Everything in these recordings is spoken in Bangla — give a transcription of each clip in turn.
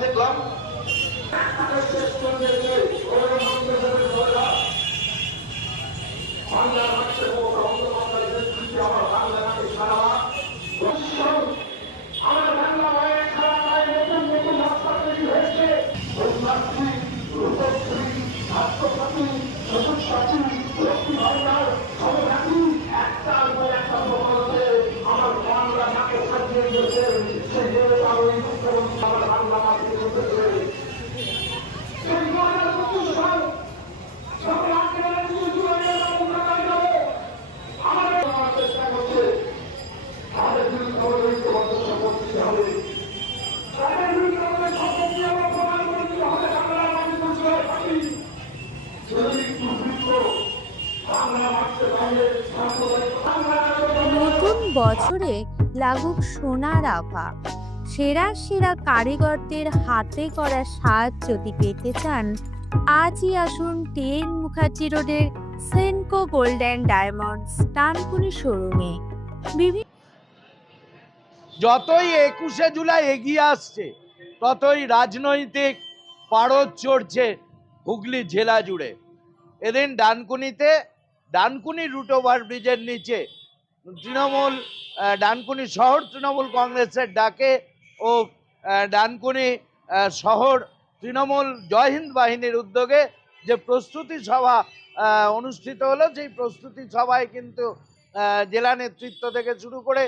দেখলাম শেষ করতে সোনার আভা। সেরা সেরা কারিগরদের হাতে করা সাজ যদি পেতে চান, আজই আসুন টেন মুখার্জি রোডের Senco gold and diamonds Dankuni শোরুমে। বিভিন্ন যতই একুশে জুলাই এগিয়ে আসছে, ততই রাজনৈতিক পারদ চড়ছে হুগলি জেলা জুড়ে। এদিন ডানকুনিতে, ডানকুনি রুট ওভার ব্রিজের নিচে তৃণমূল ডানকুনি শহর তৃণমূল কংগ্রেসের ডাকে ও ডানকুনি শহর তৃণমূল জয় হিন্দ বাহিনীর উদ্যোগে যে প্রস্তুতি সভা অনুষ্ঠিত হলো, সেই প্রস্তুতি সভায় কিন্তু জেলা নেতৃত্ব থেকে শুরু করে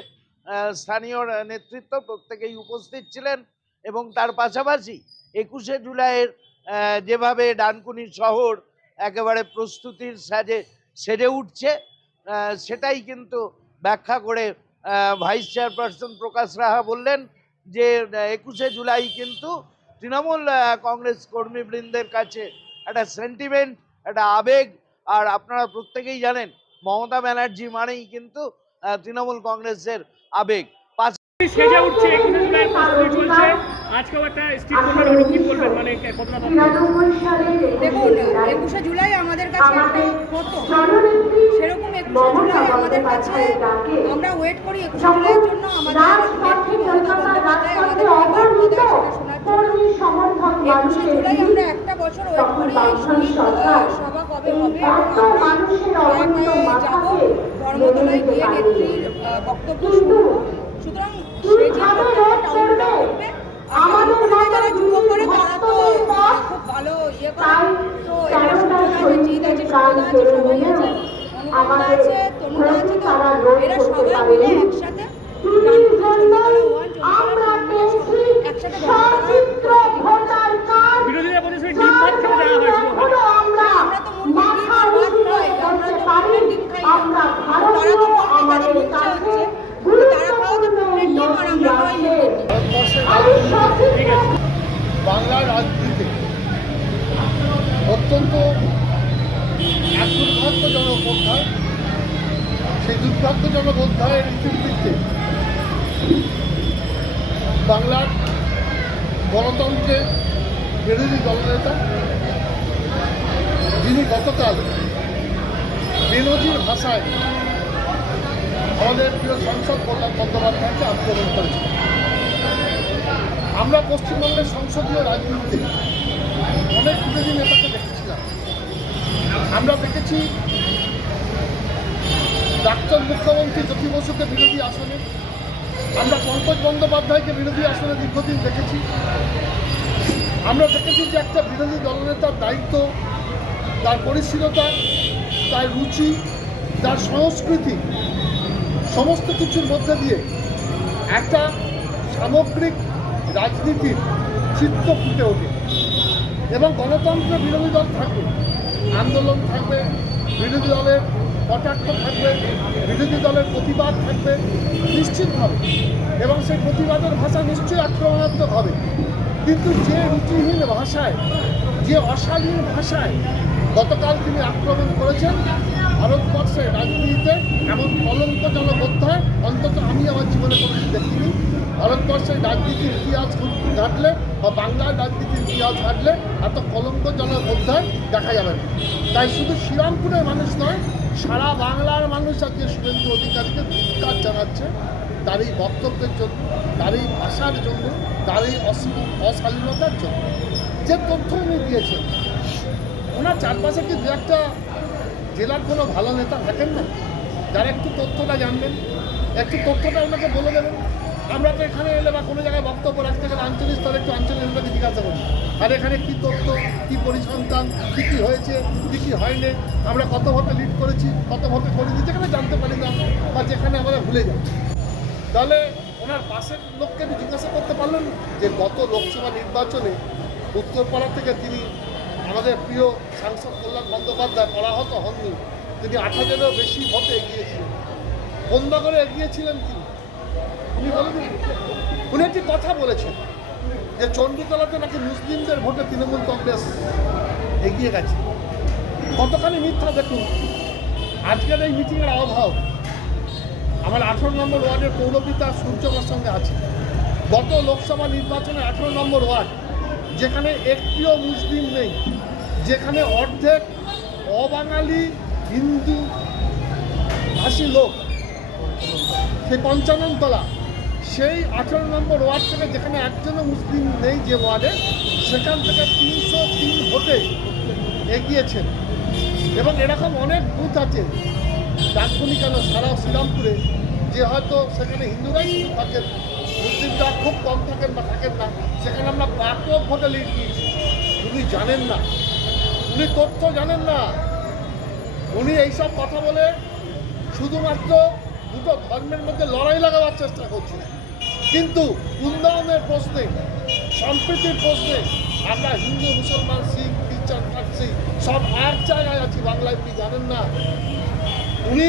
স্থানীয় নেতৃত্ব প্রত্যেকেই উপস্থিত ছিলেন এবং তার পাশাপাশি একুশে জুলাইয়ের যেভাবে ডানকুনি শহর একেবারে প্রস্তুতির সাজে সেরে উঠছে সেটাই কিন্তু ব্যাখ্যা করে ভাইস চেয়ারপারসন প্রকাশ রাহা বললেন যে একুশে জুলাই কিন্তু তৃণমূল কংগ্রেস কর্মীবৃন্দের কাছে একটা সেন্টিমেন্ট একটা আবেগ আর আপনারা প্রত্যেকেই জানেন মমতা ব্যানার্জি মানেই কিন্তু তৃণমূল কংগ্রেসের আবেগ। সেজে উঠছে চলছে। আজকেও একটা কি বলবেন? মানে দেখুন একুশে জুলাই আমাদের কাছে একটা সেরকম একুশে জুলাই আমাদের কাছে। আমরা ওয়েট করি একুশে জুলাইয়ের জন্য আমাদের নেত্রী মমতা বন্দ্যোপাধ্যায় আমাদের এবার প্রদায় সেটা শোনার জন্য। একুশে জুলাই আমরা একটা বছর ওয়েট করি এই সভা কবে হবে আমরা পায়ে পায়ে ধর্মতলায় গিয়ে নেত্রীর বক্তব্য শুনব। সুতরাং সে যে প্রত্যেকটা টাউনটা আমাদের যারা যুব করে তারা তো খুব ভালো ইয়ে করে। তো এখানে সূচনা আছে জিৎ আছে সুমনা আছে সবাই আছে অনুপমা আছে তনুরা আছে তো এরা সবাই মিলে একসাথে বিরোধীরা বলছে ডিম ভাত খেতে দেওয়া হয়েছিল আমরা তো মুরগির ডিম ভাত খাই আমরা তো মুরগির ডিম খাই না। তারা তো বলবে তাদের ইচ্ছা হচ্ছে তারা খাওয়া তো মুরগির ডিম আর আমরা খাওয়াই মুরগির ডিম। ঠিক আছে বাংলার রাজনীতিতে অত্যন্ত এক দুর্ভাগ্যজনক অধ্যায় সেই দুর্ভাগ্যজনক অধ্যায়ের ইতিবৃত্তে বাংলার গণতন্ত্রের বিরোধী দলনেতা, যিনি গতকাল বেনজির ভাষায় আমাদের প্রিয় সংসদ কল্যাণ বন্দ্যোপাধ্যায়কে আক্রমণ করেছিলেন আমরা পশ্চিমবঙ্গের সংসদীয় রাজনীতিতে অনেক বিরোধী নেতাকে আমরা দেখেছি ডাক্তার মুখ্যমন্ত্রী জ্যোতি বসুকে বিরোধী আসনে, আমরা পঙ্কজ বন্দ্যোপাধ্যায়কে বিরোধী আসনে দীর্ঘদিন দেখেছি। আমরা দেখেছি যে একটা বিরোধী দলনেতার দায়িত্ব, তার পরিশীলতা তার রুচি, তার সংস্কৃতি, সমস্ত কিছুর মধ্যে দিয়ে একটা সামগ্রিক রাজনীতির চিত্র ফুটে ওঠে। এবং গণতন্ত্র বিরোধী দল থাকবে। আন্দোলন থাকবে, বিরোধী দলের কটাক্ষ থাকবে, বিরোধী দলের প্রতিবাদ থাকবে, নিশ্চিতভাবে। এবং সেই প্রতিবাদের ভাষা নিশ্চয়ই আক্রমণাত্মক হবে। কিন্তু যে রুচিহীন ভাষায়, যে অশালীন ভাষায় গতকাল তিনি আক্রমণ করেছেন ভারতবর্ষের রাজনীতিতে এমন কলঙ্কজনক অধ্যায়, অন্তত আমি আমার জীবনে কোনোদিন দেখিনি। ভারতবর্ষের রাজনীতির ইতিহাস ঘাটলে বা বাংলার রাজনীতির ইতিহাস ঘাটলে এত কলঙ্কজনক অধ্যায় দেখা যাবে না। তাই শুধু শ্রীরামপুরের মানুষ নয়, সারা বাংলার মানুষ আজকে শুভেন্দু অধিকারীকে ধিক্কার জানাচ্ছে। তার এই বক্তব্যের জন্য, তার এই ভাষার জন্য, তার এই অশালীনতার জন্য। যে তথ্য উনি দিয়েছেন, ওনার চারপাশে কি দু একটা জেলার কোনো ভালো নেতা থাকেন না? যারা একটু তথ্যটা জানবেন, একটু তথ্যটা ওনাকে বলে দেবেন। আমরা তো এখানে এলে বা কোনো জায়গায় বক্তব্য রাখতে গেলে আঞ্চলিক স্তরে একটু আঞ্চলিক নেতাকে জিজ্ঞাসা করি। আর এখানে কী তথ্য, কী পরিসংখ্যান, কী কী হয়েছে, কী কী হয়নি, আমরা কত ভোটে লিড করেছি, কত ভোটে করিনি যেখানে জানতে পারি না বা যেখানে আমরা ভুলে যাচ্ছি। তাহলে ওনার পাশের লোককে আমি জিজ্ঞাসা করতে পারলেন যে গত লোকসভা নির্বাচনে উত্তরপাড়া থেকে তিনি আমাদের প্রিয় সাংসদ কল্যাণ বন্দ্যোপাধ্যায় পরাহত হননি, তিনি আট হাজারেরও বেশি ভোটে এগিয়েছিলেন। বন্ধ করে এগিয়েছিলেন তিনি? উনি একটি কথা বলেছেন যে চণ্ডীতলাতে নাকি মুসলিমদের ভোটে তৃণমূল কংগ্রেস এগিয়ে গেছে। কতখানি মিথ্যা দেখুন। আজকের এই মিটিংয়ের অভাব আমার আঠেরো নম্বর ওয়ার্ডের পৌরপিতা সূর্যমার সঙ্গে আছে। গত লোকসভা নির্বাচনে আঠারো নম্বর ওয়ার্ড, যেখানে একটিও মুসলিম নেই, যেখানে অর্ধেক অবাঙালি হিন্দু ভাষী লোক। সেই পঞ্চাননতলা সেই আঠারো নম্বর ওয়ার্ড থেকে যেখানে একজনও মুসলিম নেই যে ওয়ার্ডে, সেখান থেকে তিনশো তিন ভোটে এগিয়েছেন। এবং এরকম অনেক বুথ আছে ডাকগুলি কেন সারা শ্রীরামপুরে, যে হয়তো সেখানে হিন্দুরাই শুধু থাকেন, মুসলিমরা খুব কম থাকেন বা থাকেন না। সেখানে আমরা ব্যাপক ভোটে লিড দিয়েছি উনি জানেন না। উনি তথ্য জানেন না। উনি এইসব কথা বলে শুধুমাত্র দুটো ধর্মের মধ্যে লড়াই লাগাবার চেষ্টা করছেন কিন্তু উন্নয়নের প্রশ্নে, সম্প্রীতির প্রশ্নে আমরা হিন্দু, মুসলমান, শিখ, খ্রিস্টান, পার্সি সব এক জায়গায় আছি, বাংলায় উনি জানেন না। উনি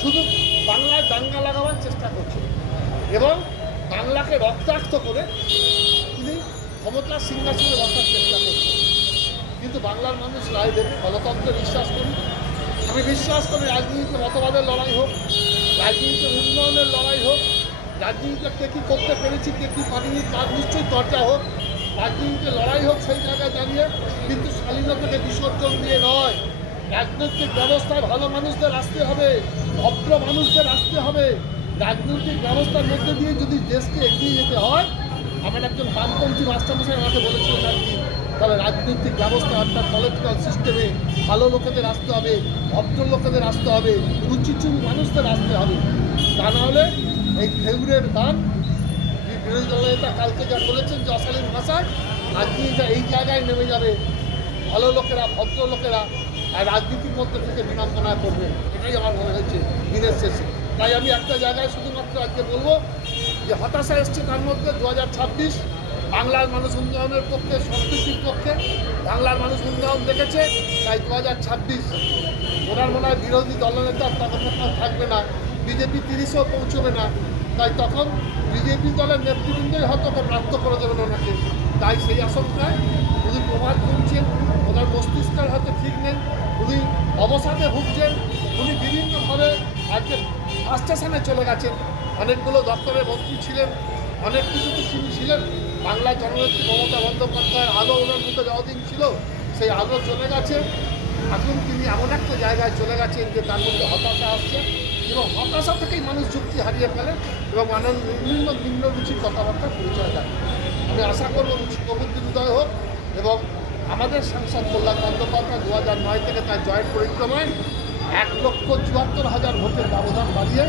শুধু বাংলায় দাঙ্গা লাগাবার চেষ্টা করছেন এবং বাংলাকে রক্তাক্ত করে তিনি ক্ষমতার সিংহাসনে বসার চেষ্টা করছেন। কিন্তু বাংলার মানুষ রায় দেবে, গণতন্ত্রে বিশ্বাস করি আমি বিশ্বাস করি রাজনীতিতে মতবাদের লড়াই হোক, রাজনীতিতে উন্নয়নের লড়াই হোক রাজনীতিতে কে কী করতে পেরেছি, কে কী পারিনি, তার নিশ্চয়ই চর্চা হোক। রাজনীতিতে লড়াই হোক সেই জায়গায় দাঁড়িয়ে, কিন্তু স্বাধীনতাকে বিসর্জন দিয়ে নয়। রাজনৈতিক ব্যবস্থায় ভালো মানুষদের আসতে হবে, ভদ্র মানুষদের আসতে হবে। রাজনৈতিক ব্যবস্থার মধ্যে দিয়ে যদি দেশকে এগিয়ে যেতে হয়, আমার একজন বামপন্থী মাস্টারমশাই আমাকে বলেছিলেন আর কি, তবে রাজনৈতিক ব্যবস্থা অর্থাৎ পলিটিক্যাল সিস্টেমে ভালো লোকেদের আসতে হবে, ভদ্র লোকেদের আসতে হবে রুচিচুর মানুষদের আসতে হবে। তা না হলে এই খেউরের গান এই বিরোধী নেতা কালকে যা বলেছেন যে অশালীন ভাষায় রাজনীতিটা এই জায়গায় নেমে যাবে, ভালো লোকেরা, ভদ্র লোকেরা, আর রাজনীতির মধ্যে থেকে বিড়ম্বনায় করবে, এটাই আমার মনে হয়েছে দিনের শেষে। তাই আমি একটা জায়গায় শুধুমাত্র আজকে বলব যে হতাশা এসছে তার মধ্যে দু হাজার ছাব্বিশ, বাংলার মানুষ উন্নয়নের পক্ষে, সংস্কৃতির পক্ষে, বাংলার মানুষ উন্নয়ন দেখেছে, তাই দু হাজার ছাব্বিশ, ওনার মনে হয় বিরোধী দলনেতা তখন থাকবে না। বিজেপি তিরিশেও পৌঁছবে না। তাই তখন বিজেপি দলের নেতৃবৃন্দই হয়তো প্রাপ্ত করে দেবেন ওনাকে। তাই সেই আশঙ্কায় উনি প্রমাণ করছেন ওনার মস্তিষ্কের হয়তো ঠিক নেই, উনি অবসাদে ভুগছেন, উনি বিভিন্নভাবে আজকে স্টেশনে চলে গেছেন। অনেকগুলো দপ্তরের মন্ত্রী ছিলেন, অনেক কিছু তো তিনি ছিলেন। বাংলার জননেত্রী মমতা বন্দ্যোপাধ্যায়ের আলো ওনার মধ্যে যতদিন ছিল, সেই আলো চলে গেছে। এখন তিনি এমন একটা জায়গায় চলে গেছেন যে তার মধ্যে হতাশা আসছে। এবং হতাশা থেকেই মানুষ যুক্তি হারিয়ে ফেলে এবং আনন্দ বিভিন্ন ভিন্ন রুচির কথাবার্তা পরিচয় দেয়। আমি আশা করব রুচি প্রবৃদ্ধির উদয় হোক এবং আমাদের সাংসদ কল্যাণ বন্দ্যোপাধ্যায় দু হাজার নয় থেকে তার জয়ের পরিক্রমায় এক লক্ষ চুয়াত্তর হাজার ভোটের ব্যবধান বাড়িয়ে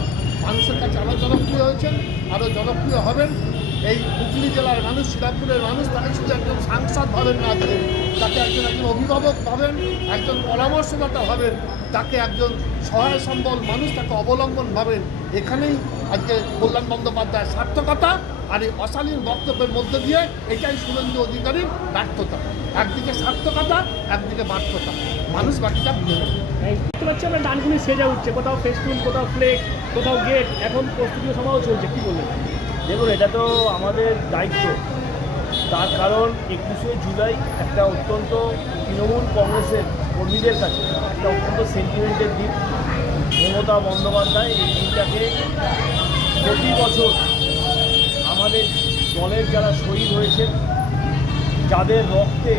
মানুষের কাছে আরও জনপ্রিয় হয়েছেন, আরও জনপ্রিয় হবেন। এই হুগলি জেলার মানুষ শ্রীরামপুরের মানুষ তাকে শুধু একজন সাংসদ ভাবেন না আজকে তাকে একজন একজন অভিভাবক ভাবেন, একজন পরামর্শদাতা ভাবেন, তাকে একজন সহায় সম্বল মানুষ, তাকে অবলম্বন ভাবেন। এখানেই আজকে কল্যাণ বন্দ্যোপাধ্যায়ের সার্থকতা আর এই অশালীন বক্তব্যের মধ্যে দিয়ে এটাই শুভেন্দু অধিকারীর ব্যর্থতা। একদিকে সার্থকতা, একদিকে ব্যর্থতা। মানুষ বাকিটা বুঝে নেবে। দেখতে পাচ্ছি আমরা ডানগুলি সেজা উঠছে, কোথাও ফেস্টুন কোথাও ফ্লেক কোথাও গেট এখন প্রস্তুতি সভাও চলছে, কি বলবেন? দেখুন, এটা তো আমাদের দায়িত্ব। তার কারণ একুশে জুলাই একটা অত্যন্ত তৃণমূল কংগ্রেসের কর্মীদের কাছে, একটা অত্যন্ত সেন্টিমেন্টের দিন। মমতা বন্দ্যোপাধ্যায় এই দিনটাকে প্রতি বছর আমাদের দলের যারা শহীদ হয়েছেন, যাদের রক্তে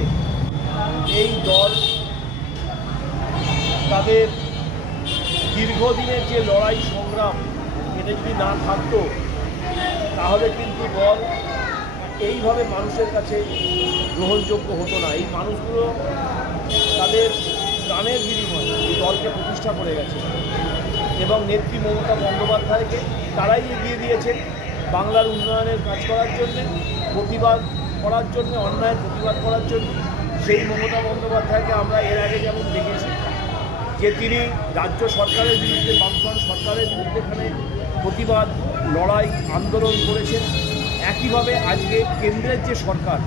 এই দল তাদের দীর্ঘদিনের যে লড়াই সংগ্রাম, এটা যদি না থাকতো তাহলে কিন্তু দল এইভাবে মানুষের কাছে গ্রহণযোগ্য হতো না। এই মানুষগুলো তাদের প্রাণের বিনিময়ে এই দলকে প্রতিষ্ঠা করে গেছে। এবং নেত্রী মমতা বন্দ্যোপাধ্যায়কে তারাই এগিয়ে দিয়েছে বাংলার উন্নয়নের কাজ করার জন্যে, প্রতিবাদ করার জন্য, অন্যায়ের প্রতিবাদ করার জন্য। সেই মমতা বন্দ্যোপাধ্যায়কে আমরা এর আগে যেমন দেখেছি যে তিনি রাজ্য সরকারের বিরুদ্ধে, বামফ্রন্ট সরকারের বিরুদ্ধে এখানে প্রতিবাদ লড়াই, আন্দোলন করেছেন। একইভাবে আজকে কেন্দ্রের যে সরকার,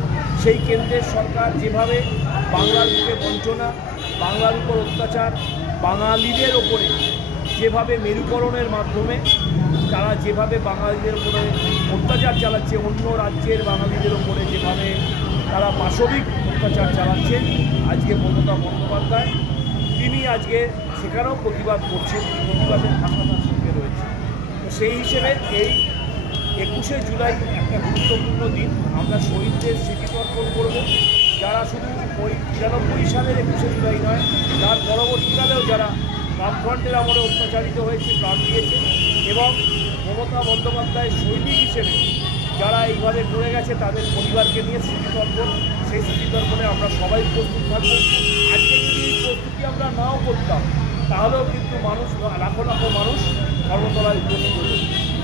সেই কেন্দ্রের সরকার যেভাবে বাংলার বুকে বঞ্চনা, বাংলার উপর অত্যাচার, বাঙালিদের ওপরে যেভাবে মেরুকরণের মাধ্যমে তারা যেভাবে বাঙালিদের উপরে অত্যাচার চালাচ্ছে, অন্য রাজ্যের বাঙালিদের ওপরে যেভাবে তারা পাশবিক অত্যাচার চালাচ্ছে, আজকে মমতা বন্দ্যোপাধ্যায়, তিনি আজকে সেখানেও প্রতিবাদ করছেন, প্রতিবাদের ভাষা তার সঙ্গে রয়েছে তো সেই হিসেবে এই একুশে জুলাই একটা গুরুত্বপূর্ণ দিন। আমরা শহীদদের স্মৃতিতর্পণ করব। যারা শুধু ওই তিরানব্বই সালের একুশে জুলাই নয়, তার পরবর্তীকালেও যারা বামফ্রন্টের আমলে অত্যাচারিত হয়েছে, প্রাণ দিয়েছে এবং মমতা বন্দ্যোপাধ্যায় সৈনিক হিসেবে যারা এইভাবে করে গেছে, তাদের পরিবারকে নিয়ে স্মৃতিতর্পণ, সেই স্মৃতিতর্পণে আমরা সবাই প্রস্তুত থাকব। আজকে যদি এই প্রস্তুতি আমরা নাও করতাম, তাহলেও কিন্তু মানুষ, লাখো লাখো মানুষ কর্মতলায় উপস্থিত হতো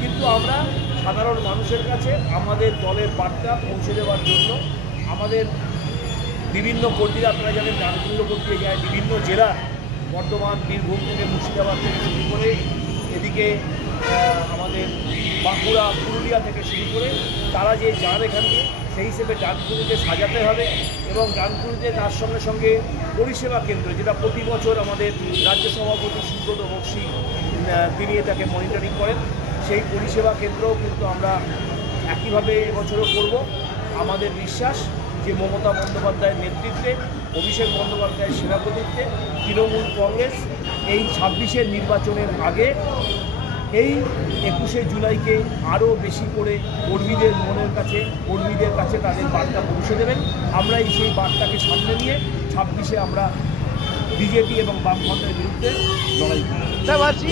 কিন্তু আমরা সাধারণ মানুষের কাছে আমাদের দলের বার্তা পৌঁছে দেওয়ার জন্য আমাদের বিভিন্ন কর্মীরা, আপনারা জানেন গানগুলো করতে যায় বিভিন্ন জেলা বর্ধমান, বীরভূম থেকে মুর্শিদাবাদ থেকে শুরু করে এদিকে আমাদের বাঁকুড়া, পুরুলিয়া থেকে শুরু করে তারা যে যান এখান সেই হিসেবে ডানকুনিতে সাজাতে হবে এবং ডানকুনিতে তার সঙ্গে সঙ্গে পরিষেবা কেন্দ্র, যেটা প্রতি বছর আমাদের রাজ্য সভাপতি সুব্রত বক্সি তিনি এটাকে মনিটরিং করেন। সেই পরিষেবা কেন্দ্রও কিন্তু আমরা একইভাবে এবছরও করব। আমাদের বিশ্বাস যে মমতা বন্দ্যোপাধ্যায়ের নেতৃত্বে, অভিষেক বন্দ্যোপাধ্যায়ের সেনাপতিত্বে, তৃণমূল কংগ্রেস এই ছাব্বিশের নির্বাচনের আগে এই একুশে জুলাইকে আরও বেশি করে কর্মীদের মনের কাছে, কর্মীদের কাছে তাদের বার্তা পৌঁছে দেবেন। আমরা এই সেই বার্তাকে সামনে নিয়ে ছাব্বিশে আমরা বিজেপি এবং বামফ্রন্টের বিরুদ্ধে লড়াই পাশাপাশি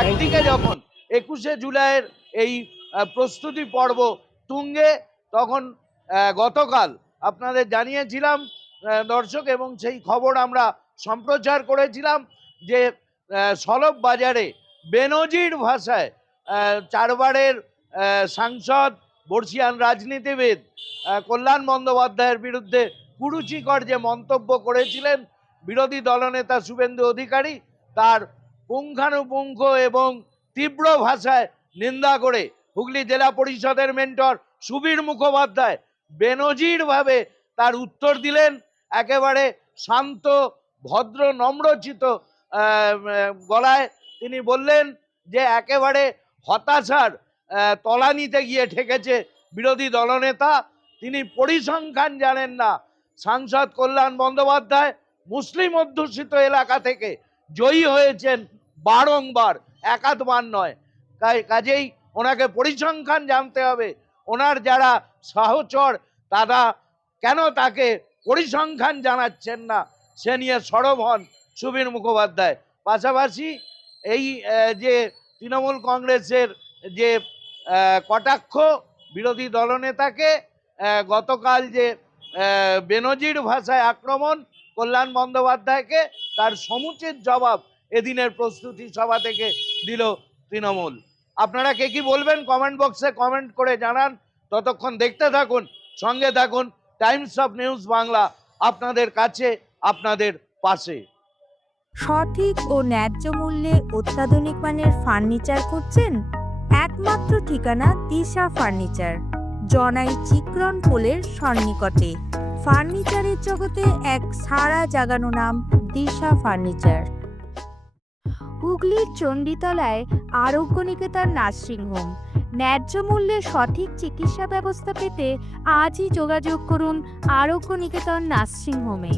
একদিকে যখন একুশে জুলাইয়ের এই প্রস্তুতি পর্ব তুঙ্গে, তখন গতকাল আপনাদের জানিয়েছিলাম দর্শক এবং সেই খবর আমরা সম্প্রচার করেছিলাম যে সলভ বাজারে বেনজির ভাষায় চারবারের সাংসদ, বর্ষিয়ান রাজনীতিবিদ কল্যাণ বন্দ্যোপাধ্যায়ের বিরুদ্ধে কুরুচিকর যে মন্তব্য করেছিলেন বিরোধী দলনেতা শুভেন্দু অধিকারী তার পুঙ্খানুপুঙ্খ এবং তীব্র ভাষায় নিন্দা করে হুগলি জেলা পরিষদের মেন্টর সুবীর মুখোপাধ্যায় বেনজিরভাবে তার উত্তর দিলেন। একেবারে শান্ত, ভদ্র, নম্রচিত গলায় তিনি বললেন যে একেবারে হতাশার তলানিতে গিয়ে ঠেকেছে বিরোধী দলনেতা। তিনি পরিসংখ্যান জানেন না। সাংসদ কল্যাণ বন্দ্যোপাধ্যায় মুসলিম অধ্যুষিত এলাকা থেকে জয়ী হয়েছেন বারংবার, একাধবার নয়। কাজেই ওনাকে পরিসংখ্যান জানতে হবে। ওনার যারা সহচর, তারা কেন তাকে পরিসংখ্যান জানাচ্ছেন না? সে নিয়ে সরব হন সুবীর মুখোপাধ্যায়। পাশাপাশি এই যে তৃণমূল কংগ্রেসের যে কটাক্ষ বিরোধী দলনেতাকে গতকাল যে বেনজির ভাষায় আক্রমণ কল্যাণ বন্দ্যোপাধ্যায়কে তার সমুচিত জবাব এদিনের প্রস্তুতি সভা থেকে দিল তৃণমূল। আপনারা কে কি বলবেন? কমেন্ট বক্সে কমেন্ট করে জানান। ততক্ষণ দেখতে থাকুন, সঙ্গে থাকুন টাইমস অফ নিউজ বাংলা আপনাদের কাছে, আপনাদের পাশে। সঠিক ও ন্যায্য মূল্যে অত্যাধুনিক মানের ফার্নিচার খুঁজছেন? একমাত্র ঠিকানা দিশা ফার্নিচার জনাই চিক্রন পোলের সন্নিকটে। ফার্নিচারের জগতে এক সারা জাগানো নাম দিশা ফার্নিচার। হুগলির চণ্ডীতলায় আরোগ্য নিকেতন নার্সিংহোম ন্যায্য মূল্যে সঠিক চিকিৎসা ব্যবস্থা পেতে আজই যোগাযোগ করুন আরোগ্য নিকেতন নার্সিংহোমে